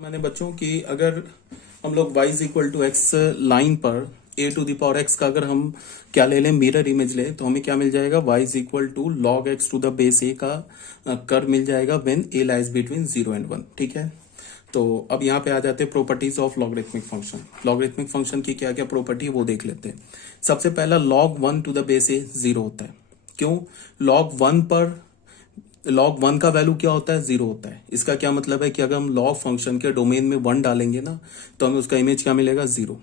मैंने बच्चों की अगर हम लोग y is equal to X line पर a to the power x का अगर हम क्या ले लें मिरर इमेज लें तो हमें क्या मिल जाएगा y is equal to log x to the base a का कर्व मिल जाएगा when a lies between 0 and 1। ठीक है, तो अब यहाँ पे आ जाते हैं properties of logarithmic function. Logarithmic function की क्या क्या प्रॉपर्टी है वो देख लेते हैं। सबसे पहला log 1 to the base a 0 होता है। क्यों? log 1 पर log 1 का वैल्यू क्या होता है? 0 होता है। इसका क्या मतलब है कि अगर हम log फंक्शन के डोमेन में 1 डालेंगे ना तो हमें उसका इमेज क्या मिलेगा? 0।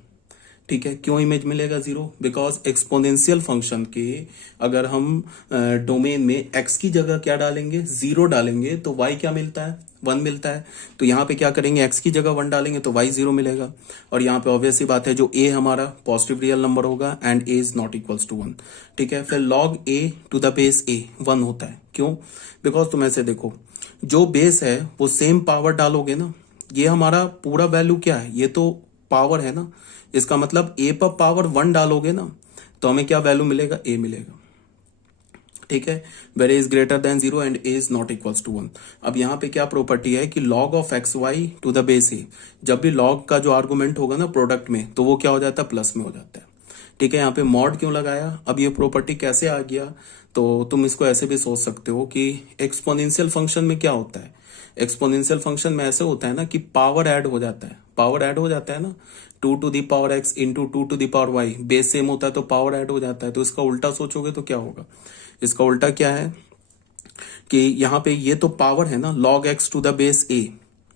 ठीक है, क्यों इमेज मिलेगा 0? बिकॉज एक्सपोनेंशियल फंक्शन के अगर हम डोमेन में x की जगह क्या डालेंगे? 0 डालेंगे तो y क्या मिलता है? 1 मिलता है। तो यहाँ पे क्या करेंगे? x की जगह 1 डालेंगे तो y 0 मिलेगा। और यहाँ पे ऑब्वियस सी बात है जो a हमारा पॉजिटिव रियल नंबर होगा and a is not equals to 1। ठीक है, फिर log a to the base a 1 होता है। क्यों? बिकॉज तुम ऐसे देखो, जो बेस है वो सेम पावर डालोगे ना, ये हमारा पूरा वैल्यू क्या है? ये तो पावर है ना। इसका मतलब a पर पावर 1 डालोगे ना तो हमें क्या वैल्यू मिलेगा? a मिलेगा। ठीक है, where is greater than 0 and a is not equals to 1। अब यहाँ पे क्या प्रॉपर्टी है कि log of x y to the base a, जब भी log का जो आर्गुमेंट होगा ना प्रोडक्ट में तो वो क्या हो जाता है? प्लस में हो जाता है। ठीक है, यहाँ पे मॉड क्यों लगाया? अब ये प्रॉपर्टी कैसे आ गया? तो तुम इसको ऐसे भी सोच सकते हो कि एक्सपोनेंशियल फंक्शन में क्या होता है? एक्सपोनेंशियल फंक्शन में ऐसे होता है ना कि पावर ऐड हो जाता है। पावर ऐड हो जाता है ना, 2 to the power x into 2 to the power y, base same होता है तो पावर ऐड हो जाता है। तो इसका उल्टा सोचोगे तो क्या होगा? इसका उल्टा क्या है कि यहाँ पे ये तो पावर है ना, log x to the base a,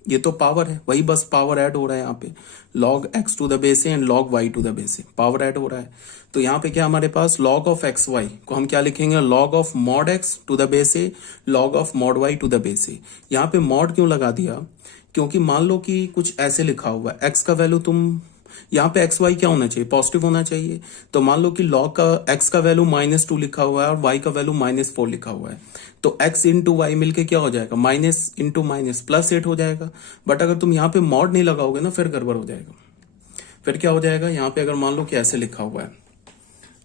ये तो पावर है, वही बस पावर ऐड हो रहा है यहाँ पे। log x to the base a and log y to the base a, power add हो रहा है। तो यहाँ पे क्या हमारे पास log ऑफ एक्स वाई को हम क्या लिखेंगे? log of mod x to the base a, log of mod y to the base a। यहाँ पे मॉड क्यों लगा दिया? क्योंकि मान लो कि कुछ ऐसे लिखा हुआ है, x का वैल्यू तुम यहाँ पे एक्स वाई क्या होना चाहिए? पॉजिटिव होना चाहिए। तो मान लो कि log का एक्स का वैल्यू -2 लिखा हुआ है और y का वैल्यू -4 लिखा हुआ है, तो x इंटू वाई मिलके क्या हो जाएगा? माइनस इंटू माइनस +8 हो जाएगा। बट अगर तुम यहाँ पे मॉड नहीं लगाओगे ना फिर गड़बड़ हो जाएगा। फिर क्या हो जाएगा? यहाँ पे अगर मान लो कि ऐसे लिखा हुआ है,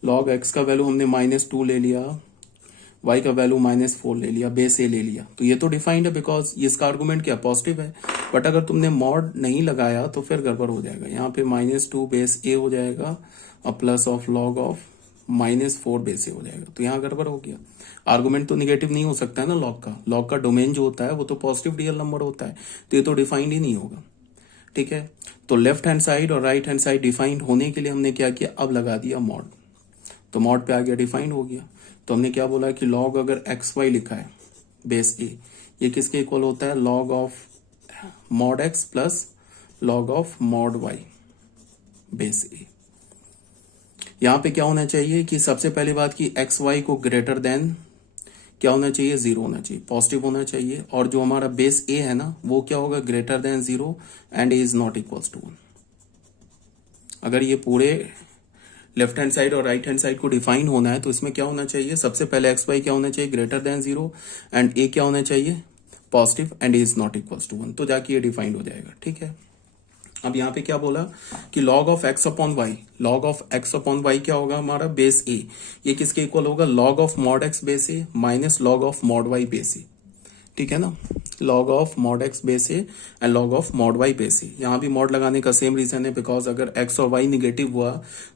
log x का वैल्यू हमने -2 ले लिया, y का वैल्यू -4 ले लिया, बेस a ले लिया, तो ये तो डिफाइंड है बिकॉज इसका आर्गुमेंट क्या? पॉजिटिव है। बट अगर तुमने मॉड नहीं लगाया तो फिर गड़बड़ हो जाएगा। यहाँ पे -2 बेस a हो जाएगा और plus of log of -4 base a हो जाएगा, तो यहाँ गड़बड़ हो गया। आर्गुमेंट तो निगेटिव नहीं हो सकता है ना लॉग का डोमेन जो होता है वो तो पॉजिटिव रियल नंबर होता है, तो ये तो डिफाइंड ही नहीं होगा। ठीक है, तो लेफ्ट हैंड साइड और राइट हैंड साइड डिफाइंड होने के लिए हमने क्या किया? अब लगा दिया मॉड, तो मॉड पे आ गया, डिफाइंड हो गया। तो हमने क्या बोला कि log अगर एक्स वाई लिखा है बेस a, ये किसके इक्वल होता है? log of mod x plus log of mod y base a। यहां पे क्या होना चाहिए कि सबसे पहली बात कि एक्स वाई को ग्रेटर देन क्या होना चाहिए? 0 होना चाहिए, पॉजिटिव होना चाहिए। और जो हमारा बेस a है ना वो क्या होगा? Greater than 0 and a is not equals to 1। अगर ये पूरे लेफ्ट हैंड साइड और राइट हैंड साइड को डिफाइन होना है तो इसमें क्या होना चाहिए? सबसे पहले एक्स वाई क्या होना चाहिए? ग्रेटर देन 0 एंड a क्या होना चाहिए? Positive and a is not equals to 1, तो जाके ये डिफाइंड हो जाएगा। ठीक है, अब यहाँ पे क्या बोला कि log of x upon y, log of x upon y क्या होगा? हमारा बेस a, ये किसके इक्वल होगा? log of mod x base a minus log of mod y base a। ठीक है ना, log of mod x base a and log of mod y base a। यहाँ भी मॉड लगाने का सेम रीजन है बिकॉज अगर x और y निगेटिव हुआ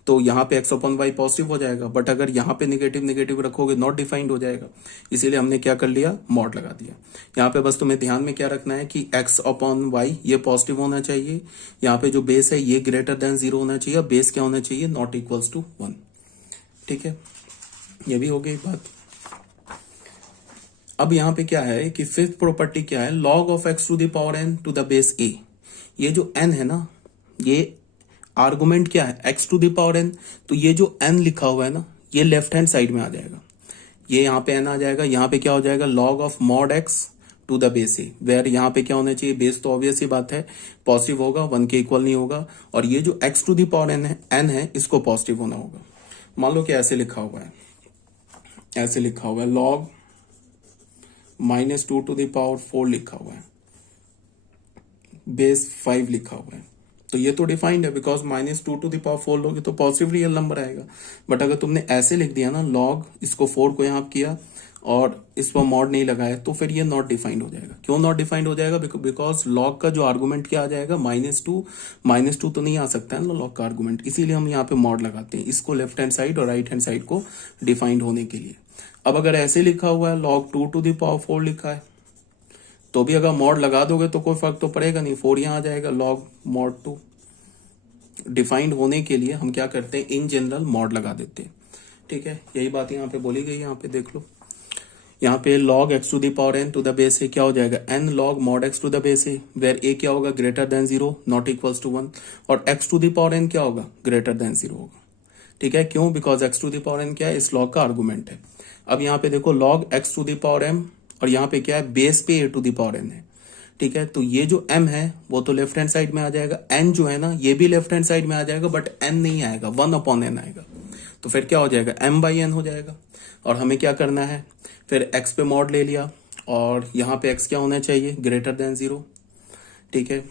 तो यहाँ पे x अपॉन y पॉजिटिव हो जाएगा, बट अगर यहाँ पे निगेटिव रखोगे नॉट डिफाइंड हो जाएगा, इसीलिए हमने क्या कर लिया? मॉड लगा दिया। यहाँ पे बस तुम्हें ध्यान में क्या रखना है कि x अपॉन y ये पॉजिटिव होना चाहिए, यहाँ पे जो बेस है ये ग्रेटर देन 0 होना चाहिए, बेस क्या होना चाहिए? Not equals to 1। ठीक है, ये भी हो गई बात। अब यहाँ पे क्या है कि फिफ्थ प्रॉपर्टी क्या है? log of x to the power n to the base a। ये जो n है ना, ये आर्गुमेंट क्या है? x to the power n, तो ये जो n लिखा हुआ है ना ये लेफ्ट हैंड साइड में आ जाएगा, ये यहाँ पे n आ जाएगा। यहाँ पे क्या हो जाएगा? log of mod x to the base a, where यहाँ पे क्या होना चाहिए? बेस तो ऑब्वियस ही बात है पॉजिटिव होगा, 1 के इक्वल नहीं होगा। और ये जो x to the power n है इसको पॉजिटिव होना होगा। मान लो कि ऐसे लिखा हुआ है, ऐसे लिखा हुआ है log -2 टू द पावर 4 लिखा हुआ है, बेस 5 लिखा हुआ है, तो ये तो डिफाइंड है बिकॉज -2 टू द पावर 4 लोगे तो पॉजिटिव रियल नंबर आएगा। बट अगर तुमने ऐसे लिख दिया ना log, इसको 4 को यहाँ किया और इस पर मॉड नहीं लगाया तो फिर ये नॉट डिफाइंड हो जाएगा। क्यों नॉट डिफाइंड हो जाएगा? बिकॉज लॉग का जो आर्गुमेंट क्या आ जाएगा, -2 तो नहीं आ सकता है ना लॉग का आर्गुमेंट, इसीलिए हम यहाँ पे मॉड लगाते हैं इसको लेफ्ट हैंड साइड और राइट हैंड साइड को डिफाइंड होने के लिए। अब अगर ऐसे लिखा हुआ है log 2⁴ लिखा है तो भी अगर मॉड लगा दोगे तो कोई फर्क तो पड़ेगा नहीं, 4 यहाँ आ जाएगा log mod 2। डिफाइंड होने के लिए हम क्या करते हैं, इन जनरल मॉड लगा देते हैं। ठीक है, यही बात यहाँ पे बोली गई, यहाँ पे देख लो, यहाँ पे log x⁴n क्या हो जाएगा, n log mod x⁴ where a क्या होगा, greater than 0 not equals to 1, और x⁴n क्या होगा, ग्रेटर देन 0 होगा। ठीक है, क्यों? बिकॉज x⁴n क्या है, इस log का आर्गुमेंट है। अब यहाँ पे देखो log x⁴m और यहाँ पे क्या है, बेस पे a⁴n है। ठीक है, तो ये जो m है वो तो लेफ्ट हैंड साइड में आ जाएगा, n जो है ना ये भी लेफ्ट हैंड साइड में आ जाएगा, बट n नहीं आएगा, 1/n आएगा। तो फिर क्या हो जाएगा, m/n हो जाएगा। और हमें क्या करना है, फिर x पे मॉड ले लिया और यहाँ पे x क्या होना चाहिए, ग्रेटर देन 0। ठीक है,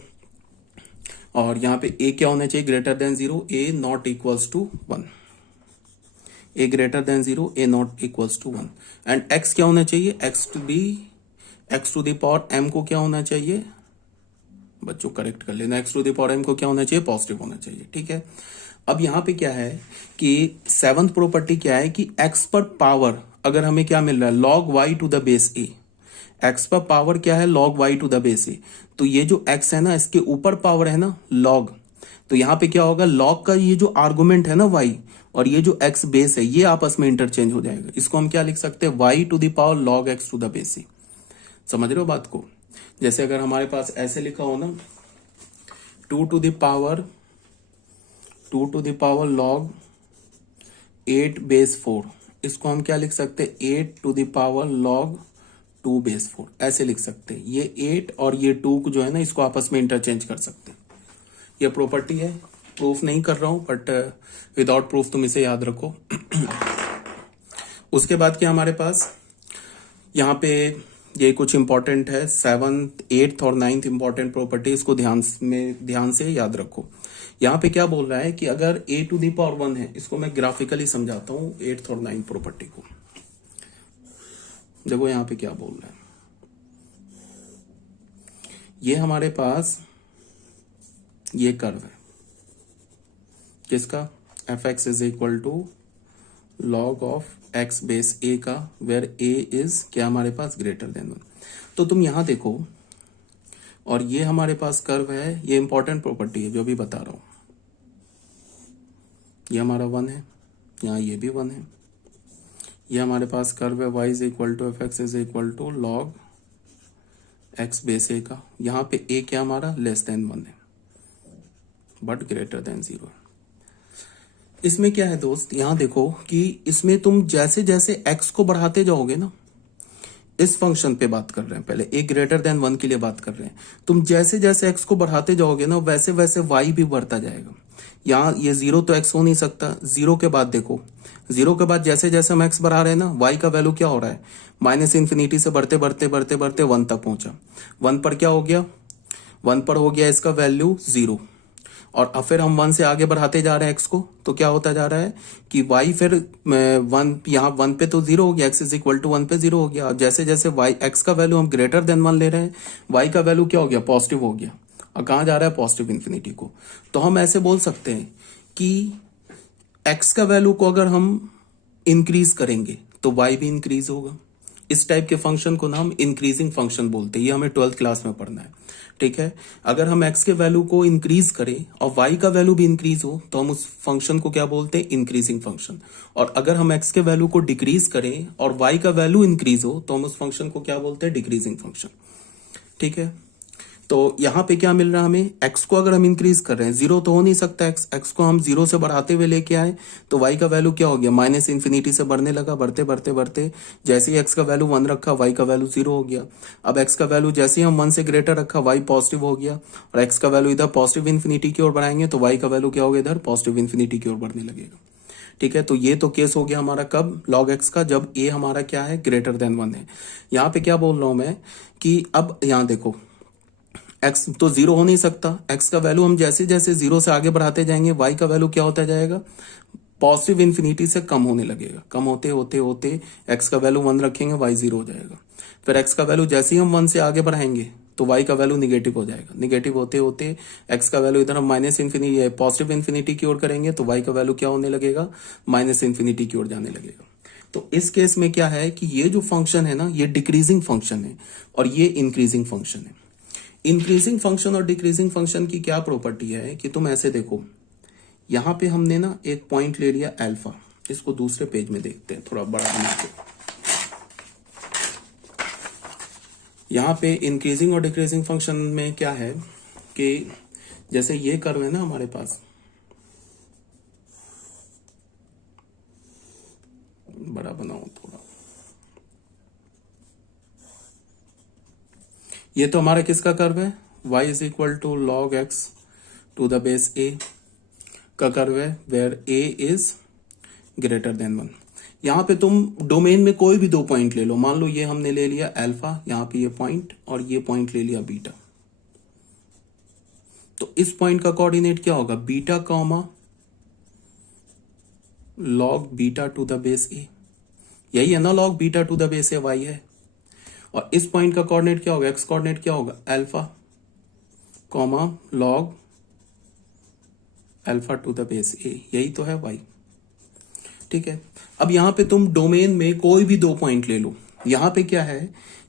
और यहाँ पे a क्या होना चाहिए, greater than 0, a not equals to 1, a greater than 0, a not equals to 1। And x क्या होना चाहिए, x⁴m को क्या होना चाहिए, बच्चों करेक्ट कर लेना, x⁴m को क्या होना चाहिए, पॉजिटिव होना चाहिए। ठीक है, अब यहाँ पे क्या है कि 7th प्रॉपर्टी क्या है कि x पर पावर अगर हमें क्या मिल रहा है, log y to the base a, x पर पावर क्या है, log y to the base a, तो ये जो x है ना इसके ऊपर पावर है ना log, तो यहाँ पे क्या होगा, log का ये जो आर्गुमेंट है ना y और ये जो x बेस है ये आपस में इंटरचेंज हो जाएगा। इसको हम क्या लिख सकते हैं, y to the power log x to the base a। समझ रहे हो बात को? जैसे अगर हमारे पास ऐसे लिखा हो ना, 2 to the power log 8 base 4, इसको हम क्या लिख सकते हैं, 8 to the power log 2 base 4, ऐसे लिख सकते हैं। ये 8 और ये 2 को जो है ना इसको आपस में इंटरचेंज कर सकते हैं। ये प्रॉपर्टी है, प्रूफ नहीं कर रहा हूं बट विदाउट प्रूफ तुम इसे याद रखो। उसके बाद क्या हमारे पास यहाँ पे ये कुछ इंपॉर्टेंट है, 7th 8th और 9th इंपॉर्टेंट प्रॉपर्टी, इसको ध्यान से याद रखो। यहाँ पे क्या बोल रहा है कि अगर a टू दी पावर 1 है, इसको मैं ग्राफिकली समझाता हूँ 8th और 9th प्रॉपर्टी को। देखो यहाँ पे क्या बोल रहा है, ये हमारे पास ये कर्व है किसका, fx is equal to log of x base a का, वेर a इज क्या हमारे पास, ग्रेटर देन 1। तो तुम यहां देखो, और ये हमारे पास कर्व है, ये इंपॉर्टेंट प्रॉपर्टी है जो भी बता रहा हूं, ये हमारा 1 है, यहाँ ये भी 1 है, ये हमारे पास कर्व है y is equal to fx is equal to log x base a का, यहाँ पे a क्या हमारा, लेस देन 1 है बट ग्रेटर देन 0। इसमें क्या है दोस्त, यहां देखो कि इसमें तुम जैसे जैसे x को बढ़ाते जाओगे ना, इस फंक्शन पे बात कर रहे हैं, पहले a ग्रेटर देन 1 के लिए बात कर रहे हैं, तुम जैसे जैसे x को बढ़ाते जाओगे ना वैसे वैसे y भी बढ़ता जाएगा। यहाँ ये 0 तो x हो नहीं सकता, 0 के बाद देखो, 0 के बाद जैसे जैसे हम x बढ़ा रहे हैं ना, y का वैल्यू क्या हो रहा है, -∞ से बढ़ते बढ़ते बढ़ते बढ़ते 1 तक पहुंचा। 1 पर क्या हो गया, 1 पर हो गया इसका वैल्यू 0, और अब फिर हम 1 से आगे बढ़ाते जा रहे हैं x को, तो क्या होता जा रहा है कि y फिर 1, यहाँ 1 पे तो 0 हो गया, x इज इक्वल टू 1 पे 0 हो गया। अब जैसे जैसे y x का वैल्यू हम ग्रेटर देन 1 ले रहे हैं, y का वैल्यू क्या हो गया, पॉजिटिव हो गया, और कहाँ जा रहा है, पॉजिटिव इन्फिनिटी को। तो हम ऐसे बोल सकते हैं कि x का वैल्यू को अगर हम इंक्रीज करेंगे तो y भी इंक्रीज होगा। इस टाइप के फंक्शन को ना हम इंक्रीजिंग फंक्शन बोलते हैं, ये हमें 12th क्लास में पढ़ना है। ठीक है, अगर हम x के वैल्यू को इंक्रीज करें और y का वैल्यू भी इंक्रीज हो तो हम उस फंक्शन को क्या बोलते हैं, इंक्रीजिंग फंक्शन। और अगर हम x के वैल्यू को डिक्रीज करें और y का वैल्यू इंक्रीज हो तो हम उस फंक्शन को क्या बोलते हैं, डिक्रीजिंग फंक्शन। ठीक है, तो यहाँ पे क्या मिल रहा है हमें, x को अगर हम इंक्रीज कर रहे हैं, 0 तो हो नहीं सकता, x को हम 0 से बढ़ाते हुए लेके आए तो y का वैल्यू क्या हो गया, -∞ से बढ़ने लगा, बढ़ते बढ़ते बढ़ते जैसे ही x का वैल्यू 1 रखा y का वैल्यू 0 हो गया। अब x का वैल्यू जैसे ही हम 1 से ग्रेटर रखा y पॉजिटिव हो गया, और x का वैल्यू इधर पॉजिटिव इन्फिनिटी की ओर बढ़ाएंगे तो y का वैल्यू क्या होगा, इधर पॉजिटिव इन्फिनिटी की ओर बढ़ने लगेगा। ठीक है, तो ये तो केस हो गया हमारा कब, log x का, जब a हमारा क्या है, ग्रेटर देन 1 है। यहाँ पे क्या बोल रहा हूं मैं कि अब यहाँ देखो, x तो 0 हो नहीं सकता, x का वैल्यू हम जैसे जैसे 0 से आगे बढ़ाते जाएंगे y का वैल्यू क्या होता जाएगा, पॉजिटिव इन्फिनिटी से कम होने लगेगा, कम होते होते होते एक्स का वैल्यू 1 रखेंगे, वाई 0 हो जाएगा। फिर एक्स का वैल्यू जैसे ही हम 1 से आगे बढ़ाएंगे तो वाई का वैल्यू निगेटिव हो जाएगा, निगेटिव होते होते एक्स का वैल्यू इधर हम माइनस इन्फिनिटी पॉजिटिव इन्फिनिटी की ओर करेंगे तो वाई का वैल्यू क्या होने लगेगा, माइनस इन्फिनिटी की ओर जाने लगेगा। तो इस केस में क्या है कि ये जो फंक्शन है ना, ये डिक्रीजिंग फंक्शन है और ये इंक्रीजिंग फंक्शन है। इंक्रीजिंग फंक्शन और डिक्रीजिंग फंक्शन की क्या प्रॉपर्टी है कि तुम ऐसे देखो, यहां पे हमने ना एक पॉइंट ले लिया अल्फा, इसको दूसरे पेज में देखते हैं थोड़ा बड़ा बना के। यहां पे इंक्रीजिंग और डिक्रीजिंग फंक्शन में क्या है कि जैसे ये कर्व है ना हमारे पास, बड़ा बनाओ थोड़ा, ये तो हमारा किसका कर्व है, y is equal to log x to the base a का कर्व है, where a is greater than 1। यहां पे तुम डोमेन में कोई भी 2 पॉइंट ले लो, मान लो ये हमने ले लिया अल्फा, यहां पे ये पॉइंट, और ये पॉइंट ले लिया बीटा। तो इस पॉइंट का कोऑर्डिनेट क्या होगा, beta comma log beta to the base a, यही है ना, log beta to the base a y है। और इस पॉइंट का कोऑर्डिनेट क्या होगा, एक्स कोऑर्डिनेट क्या होगा, alpha comma log alpha to the base a, यही तो है y। ठीक है, अब यहां पे तुम डोमेन में कोई भी 2 पॉइंट ले लो, यहां पे क्या है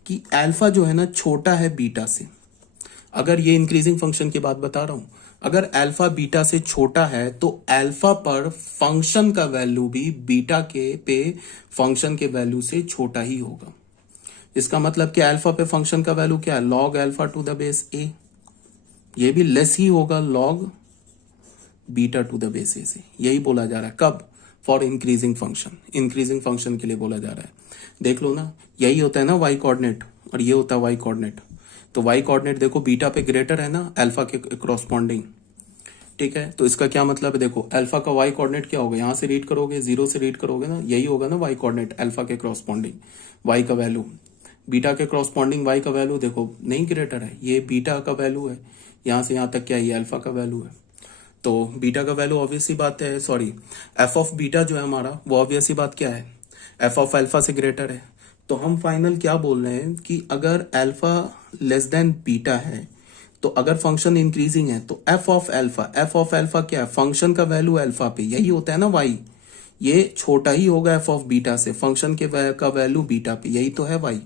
कि अल्फा जो है ना छोटा है बीटा से। अगर ये इंक्रीजिंग फंक्शन की बात बता रहा हूं, अगर अल्फा बीटा से छोटा है तो अल्फा पर फंक्शन का वैल्यू भी बीटा के पे फंक्शन के वैल्यू से छोटा ही होगा। इसका मतलब कि अल्फा पे फंक्शन का वैल्यू क्या है, log alpha to the base a, ये भी लेस ही होगा log beta to the base a से। यही बोला जा रहा है कब, for increasing function, increasing function के लिए बोला जा रहा है। देख लो ना, यही होता है ना वाई कोऑर्डिनेट, और ये होता है वाई कोऑर्डिनेट। तो वाई कोऑर्डिनेट देखो बीटा पे ग्रेटर है ना अल्फा के कॉरस्पॉन्डिंग। ठीक है, तो इसका क्या मतलब है, देखो अल्फा का वाई कोऑर्डिनेट क्या होगा, यहां से रीड करोगे 0 से रीड करोगे ना, यही होगा ना वाई कोऑर्डिनेट, अल्फा के कॉरस्पॉन्डिंग वाई का वैल्यू। बीटा के कॉरस्पॉन्डिंग वाई का वैल्यू देखो नहीं ग्रेटर है, ये बीटा का वैल्यू है, यहां से यहां तक क्या है, ये अल्फा का वैल्यू है। तो बीटा का वैल्यू ऑब्वियस ही बात है, सॉरी एफ ऑफ बीटा जो है हमारा, वो ऑब्वियस ही बात क्या है, एफ ऑफ अल्फा से ग्रेटर है। तो हम फाइनल क्या बोल रहे हैं कि अगर अल्फा लेस देन बीटा है, तो अगर फंक्शन इंक्रीजिंग है तो एफ ऑफ अल्फा क्या है, फंक्शन का वैल्यू अल्फा पे, यही होता है ना वाई, ये छोटा ही होगा एफ ऑफ बीटा से, फंक्शन के का वैल्यू बीटा पे, यही तो है वाई।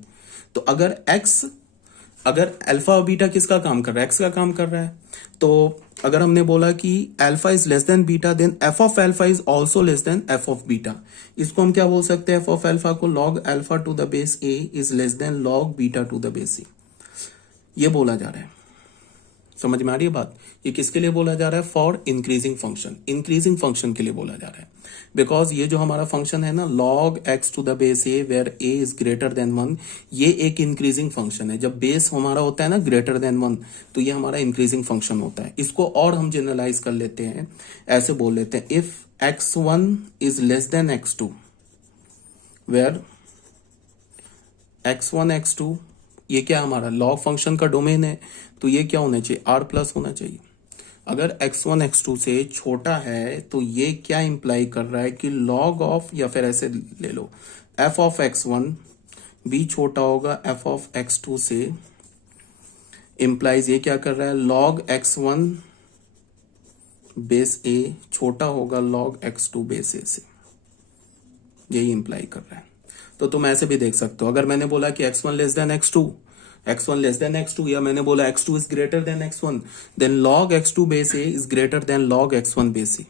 तो अगर अल्फा और बीटा किसका काम कर रहा है, एक्स का काम कर रहा है। तो अगर हमने बोला कि alpha is less than beta, then f of alpha is also less than f of beta. इसको हम क्या बोल सकते हैं, एफ ऑफ अल्फा को log alpha to the base a is less than log beta to the base c, ये बोला जा रहा है। समझ में आ रही है बात, ये किसके लिए बोला जा रहा है, for increasing function, increasing function के लिए बोला जा रहा है। बिकॉज ये जो हमारा फंक्शन है ना log x to the base a where a is greater than 1, ये एक इंक्रीजिंग फंक्शन है। जब बेस हमारा होता है ना ग्रेटर देन 1, तो ये हमारा इंक्रीजिंग फंक्शन होता है। इसको और हम जनरलाइज कर लेते हैं, ऐसे बोल लेते हैं, if x1 is less than x2 where x1 x2, ये क्या हमारा लॉग फंक्शन का डोमेन है, तो ये क्या होना चाहिए, r प्लस होना चाहिए। अगर x1 x2 से छोटा है तो ये क्या इंप्लाई कर रहा है कि log ऑफ, या फिर ऐसे ले लो f ऑफ x1 भी छोटा होगा f ऑफ x2 से, इंप्लाइज ये क्या कर रहा है, log x1 बेस a छोटा होगा log x2 बेस a से, यही इंप्लाई कर रहा है। तो तुम ऐसे भी देख सकते हो, अगर मैंने बोला कि x1 less than x1 less than x2, या मैंने बोला x2 is greater than x1, then log x2 base a is greater than log x1 base a।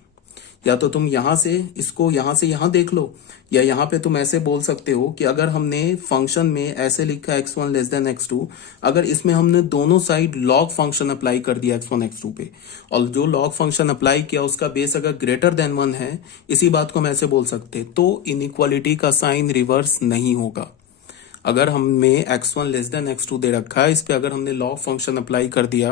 या तो तुम यहां से इसको यहां से यहां देख लो, या यहां पे तुम ऐसे बोल सकते हो कि अगर हमने फंक्शन में ऐसे लिखा x1 लेस देन x2, अगर इसमें हमने दोनों साइड log फंक्शन अप्लाई कर दिया x1 x2 पे, और जो log फंक्शन अप्लाई किया उसका बेस अगर ग्रेटर देन 1 है, इसी बात को हम ऐसे बोल सकते, तो इनइक्वालिटी का साइन रिवर्स नहीं होगा। अगर हमें x1 लेस देन x2 दे रखा है, इस पे अगर हमने log फंक्शन अप्लाई कर दिया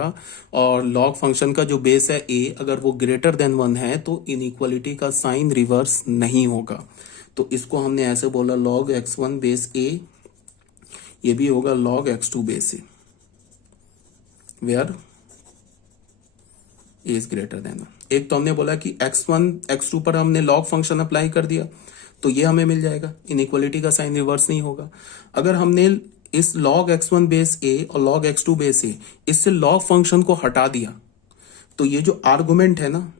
और log फंक्शन का जो बेस है a, अगर वो ग्रेटर देन 1 है, तो इनइक्वालिटी का साइन रिवर्स नहीं होगा। तो इसको हमने ऐसे बोला log x1 बेस a, ये भी होगा log x2 base a, where a is greater than 1। एक तो हमने बोला कि x1 x2 पर हमने लॉग फंक्शन अप्लाई कर दिया तो ये हमें मिल जाएगा, इनइक्वालिटी का साइन रिवर्स नहीं होगा। अगर हमने इस log x1 बेस a और log x2 बेस a इससे लॉग फंक्शन को हटा दिया तो ये जो आर्गुमेंट है ना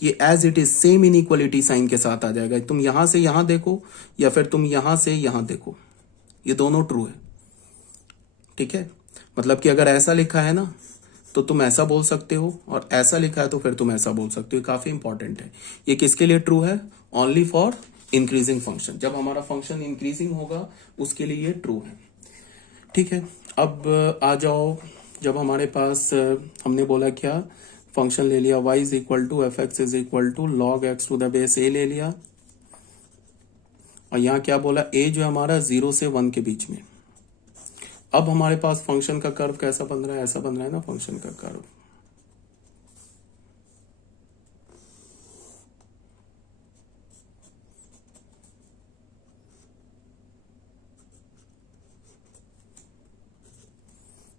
ये as it is same inequality sign के साथ आ जाएगा। तुम यहां से यहां देखो या फिर तुम यहां से यहां देखो, ये दोनों ट्रू है। ठीक है, मतलब कि अगर ऐसा लिखा है ना तो तुम ऐसा बोल सकते हो और ऐसा लिखा है तो फिर तुम ऐसा बोल सकते हो। काफी इंपॉर्टेंट है। ये किसके लिए ट्रू है? Only for increasing function. जब हमारा फंक्शन इंक्रीजिंग होगा उसके लिए ये ट्रू है। ठीक है, अब आ जाओ, जब हमारे पास हमने बोला क्या, फंक्शन ले लिया y is equal to f x is equal to log x to the base a ले लिया, और यहां क्या बोला, a जो हमारा 0 से 1 के बीच में। अब हमारे पास फंक्शन का कर्व कैसा बन रहा है? ऐसा बन रहा है ना फंक्शन का कर्व।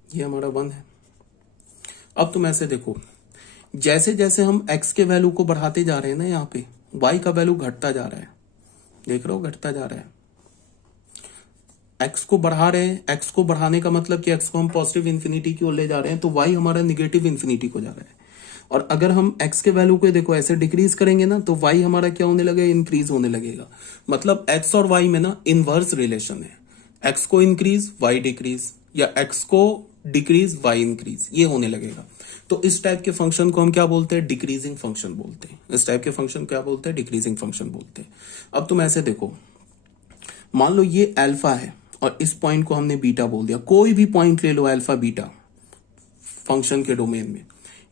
ये हमारा 1 है। अब तुम ऐसे देखो, जैसे जैसे हम x के वैल्यू को बढ़ाते जा रहे हैं ना, यहाँ पे y का वैल्यू घटता जा रहा है। देख रहे हो, घटता जा रहा है। x को बढ़ा रहे हैं, x को बढ़ाने का मतलब कि x को हम पॉजिटिव इन्फिनिटी की ओर ले जा रहे हैं तो y हमारा निगेटिव इन्फिनिटी को जा रहा है। और अगर हम x के वैल्यू को देखो ऐसे डिक्रीज करेंगे ना तो y हमारा क्या होने लगेगा? इंक्रीज होने लगेगा। मतलब x और y में ना इनवर्स रिलेशन है। x को इंक्रीज y डिक्रीज, या x को डिक्रीज y इंक्रीज, ये होने लगेगा। तो इस टाइप के फंक्शन को हम क्या बोलते हैं? डिक्रीजिंग फंक्शन बोलते हैं। इस टाइप के फंक्शन क्या बोलते हैं? डिक्रीजिंग फंक्शन बोलते हैं। अब तुम ऐसे देखो, मान लो ये अल्फा है और इस पॉइंट को हमने बीटा बोल दिया। कोई भी पॉइंट ले लो अल्फा बीटा फंक्शन के डोमेन में,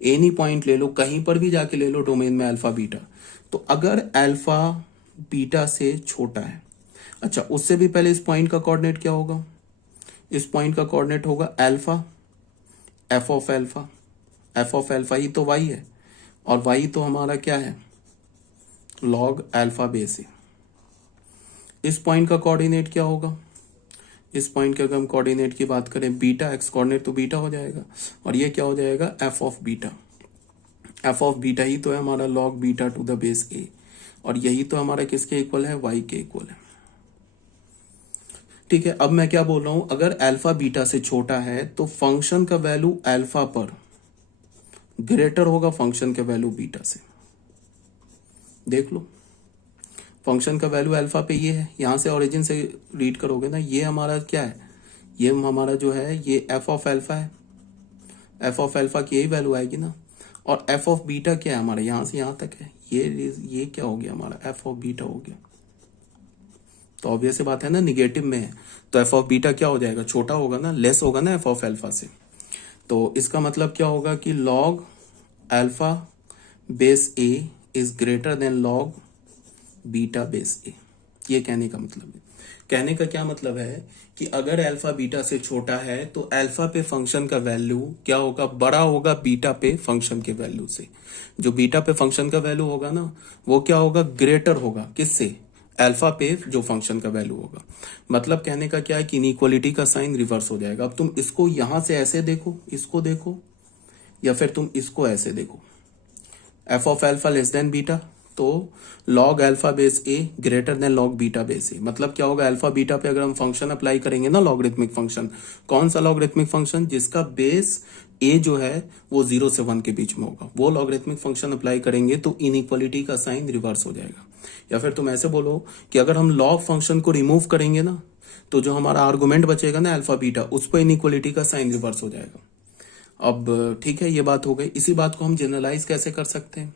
एनी पॉइंट ले लो, कहीं पर भी जाके ले लो डोमेन में अल्फा बीटा। तो अगर अल्फा बीटा से छोटा है, अच्छा उससे भी पहले इस पॉइंट का कोऑर्डिनेट क्या होगा? इस पॉइंट का कोऑर्डिनेट होगा alpha f of alpha. F of alpha ही तो y है और y तो हमारा क्या है? लॉग अल्फा बेस है। इस पॉइंट का कोऑर्डिनेट क्या होगा? इस पॉइंट के अगर हम कोऑर्डिनेट की बात करें, बीटा, एक्स कोऑर्डिनेट तो बीटा हो जाएगा और ये क्या हो जाएगा? F of beta. F of beta ही तो है हमारा log beta to the base a, और यही तो हमारा किसके इक्वल है? y के इक्वल है। ठीक है, अब मैं क्या बोल रहा हूं, अगर अल्फा बीटा से छोटा है तो फंक्शन का वैल्यू अल्फा पर ग्रेटर होगा फंक्शन का वैल्यू बीटा से। देख लो, फंक्शन का वैल्यू अल्फा पे ये है, यहां से ओरिजिन से रीड करोगे ना, ये हमारा क्या है? ये हमारा जो है ये एफ ऑफ अल्फा है। एफ ऑफ अल्फा की यही वैल्यू आएगी ना। और एफ ऑफ बीटा क्या है हमारा? यहां से यहां तक है। ये क्या हो गया हमारा? एफ ऑफ बीटा हो गया। तो ऑब्वियस बात है ना, निगेटिव में है तो एफ ऑफ बीटा क्या हो जाएगा? छोटा होगा ना, लेस होगा ना एफ ऑफ अल्फा से। तो इसका मतलब क्या होगा कि log alpha base a is greater than log beta base a। ये कहने का मतलब है। कहने का क्या मतलब है कि अगर अल्फा बीटा से छोटा है तो अल्फा पे फंक्शन का वैल्यू क्या होगा? बड़ा होगा बीटा पे फंक्शन के वैल्यू से। जो बीटा पे फंक्शन का वैल्यू होगा ना वो क्या होगा? ग्रेटर होगा किससे? अल्फा पे जो फंक्शन का वैल्यू होगा। मतलब कहने का क्या है कि इनइक्वालिटी का साइन रिवर्स हो जाएगा। अब तुम इसको यहां से ऐसे देखो, इसको देखो, या फिर तुम इसको ऐसे देखो, f of alpha less than beta, तो log alpha base a greater than log beta base a। मतलब क्या होगा? अल्फा बीटा पे अगर हम फंक्शन अप्लाई करेंगे ना, लॉगरिथमिक फंक्शन, कौन सा लॉगरिथमिक फंक्शन? जिसका बेस a जो है वो 0 से 1 के बीच में होगा, वो लॉगरिथमिक फंक्शन अप्लाई करेंगे तो इनइक्वालिटी का साइन रिवर्स हो जाएगा। या फिर तुम ऐसे बोलो कि अगर हम लॉग फंक्शन को रिमूव करेंगे ना तो जो हमारा आर्गुमेंट बचेगा ना अल्फा बीटा, उस पर इनइक्वालिटी का साइन रिवर्स हो जाएगा। अब ठीक है, ये बात हो गई। इसी बात को हम जनरलाइज कैसे कर सकते हैं?